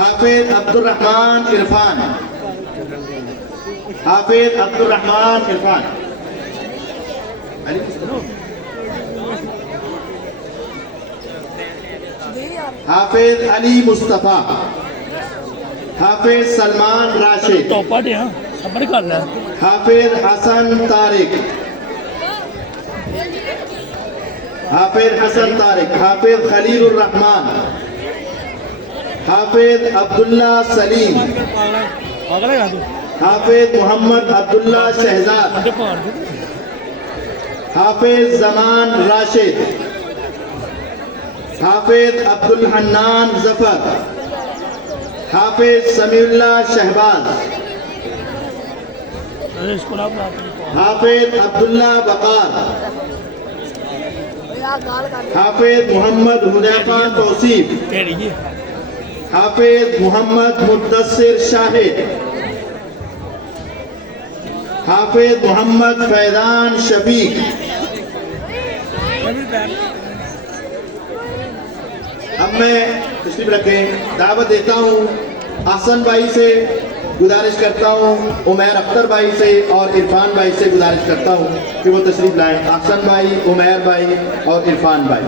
हाफिज अब्दुल रहमान इरफान, हाफिज अब्दुल रहमान इरफान, हाफिज अली मुस्तफ़ा, हाफिज सलमान राशिद, हाफिज हसन तारिक, हाफिज हसन तारिक, हाफिज खलीलुर रहमान, हाफिज अब्दुल्ला सलीम, हाफिज मोहम्मद अब्दुल्ला शहजाद, हाफिज जमान राशिद, हाफिज अब्दुल हन्नान जफर, हाफिज समीउल्लाह शहबाज, हाफिज अब्दुल्ला बकार, हाफिज Mohammad Hudhaifa Tausif, हाफिज मोहम्मद मुद्दस्सिर शाहिद, हाफिज मोहम्मद फैजान शफीक। अब मैं तशरीफ रखें, दावत देता हूँ आसन भाई से, गुजारिश करता हूँ उमैर अख्तर भाई से और इरफान भाई से गुजारिश करता हूँ कि वो तशरीफ लाएं। आसन भाई, उमैर भाई और इरफान भाई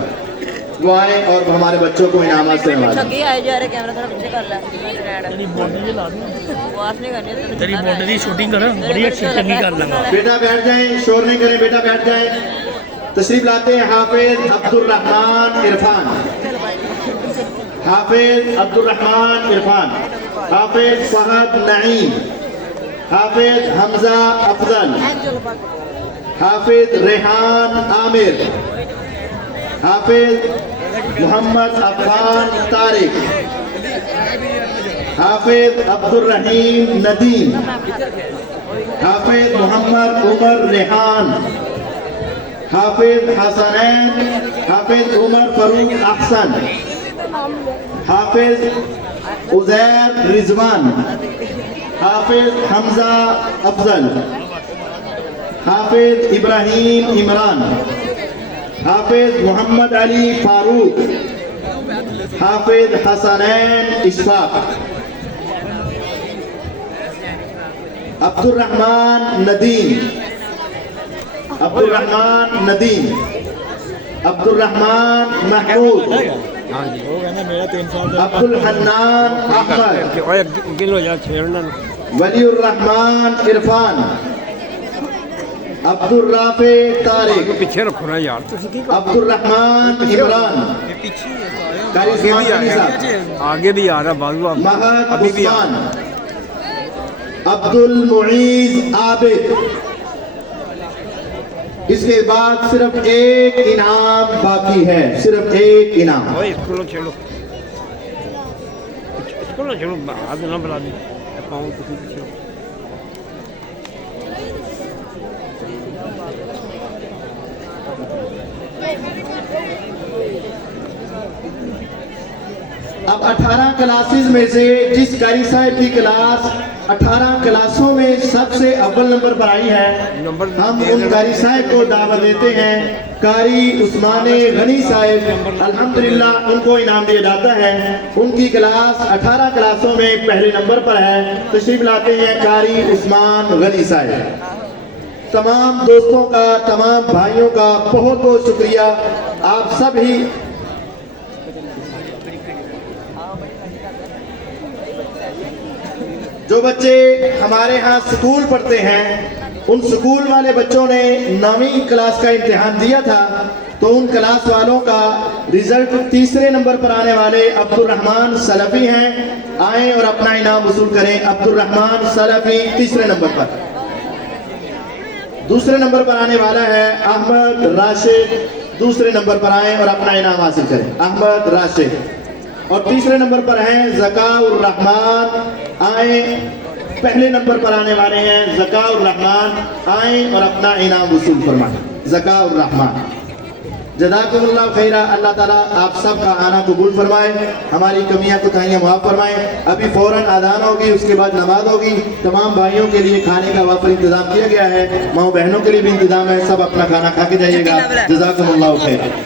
वो आए और हमारे बच्चों को इनामात से नवाजें। बेटा बैठ जाएं, शोर नहीं करें, बेटा बैठ जाएं। तशरीफ लाते हैं हाफिज अब्दुल रहमान इरफान, हाफिज अब्दुल रहमान इरफान, हाफिज फहद नईम, हाफिज हमजा अफजल, हाफिज रेहान आमिर, हाफिज मोहम्मद अफान तारिक, हाफिज अब्दुल रहीम नदीम, हाफिज मोहम्मद उमर रेहान, हाफिज हसनैन, हाफिज उमर फरूक अहसन, हाफिज उजैर रिजवान, हाफिज हमजा अफजल, हाफिज इब्राहिम इमरान, हाफिज मोहम्मद अली फारूक, हाफिज हसनैन इशफाक, अब्दुल रहमान नदीम, अब्दुल रहमान नदीम, अब्दुल रहमान महमूद, अब्दुल हन्नान अहमद, वलीउर रहमान इरफान, अब्दुल राफे तारिक, पीछे रखो ना यार, अब्दुल रहमान इमरान, आगे भी आ रहा बाजू, महद उस्मान, अब्दुल मुईज आबिद। इसके बाद सिर्फ एक इनाम बाकी है, सिर्फ एक इनाम। स्कूलों छेड़ो, स्कूलों छेड़ो, हाथ ना बढ़ा दी पाँव किसी पीछे। अब 18 क्लासेस में से जिस कारी साहब की क्लास 18 क्लासों में सबसे अव्वल नंबर पर आई है, हम उन कारी साहब को दावत देते हैं। कारी उस्माने गनी साहब, अल्हम्दुलिल्लाह उनको इनाम दिया जाता है। उनकी क्लास 18 क्लासों में पहले नंबर पर है। तशरीफ लाते हैं कारी उस्मान गनी साहब। तमाम दोस्तों का, तमाम भाइयों का बहुत बहुत शुक्रिया। आप सब ही जो बच्चे हमारे यहाँ स्कूल पढ़ते हैं, उन स्कूल वाले बच्चों ने 9वीं क्लास का इम्तिहान दिया था, तो उन क्लास वालों का रिजल्ट तीसरे नंबर पर आने वाले अब्दुल रहमान सलफी हैं। आए और अपना इनाम वसूल करें। अब्दुल रहमान सलफी तीसरे नंबर पर। दूसरे नंबर पर आने वाला है अहमद राशिद। दूसरे नंबर पर आए और अपना इनाम हासिल करें, अहमद राशिद। और तीसरे नंबर पर हैं ज़काउर रहमान। आए, पहले नंबर पर आने वाले हैं ज़काउर रहमान। आए और अपना इनाम वसूल फरमाएं, ज़काउर रहमान। जज़ाकुमुल्लाह खैरा। अल्लाह ताला आप सब का आना कबूल फरमाए, हमारी कमियां कुताहियां माफ़ फरमाए। अभी फ़ौरन आज़ान होगी, उसके बाद नमाज होगी। तमाम भाइयों के लिए खाने का वाफर इंतजाम किया गया है, माँ बहनों के लिए भी इंतजाम है। सब अपना खाना खा के जाइएगा। जज़ाकुमुल्लाह खैरा।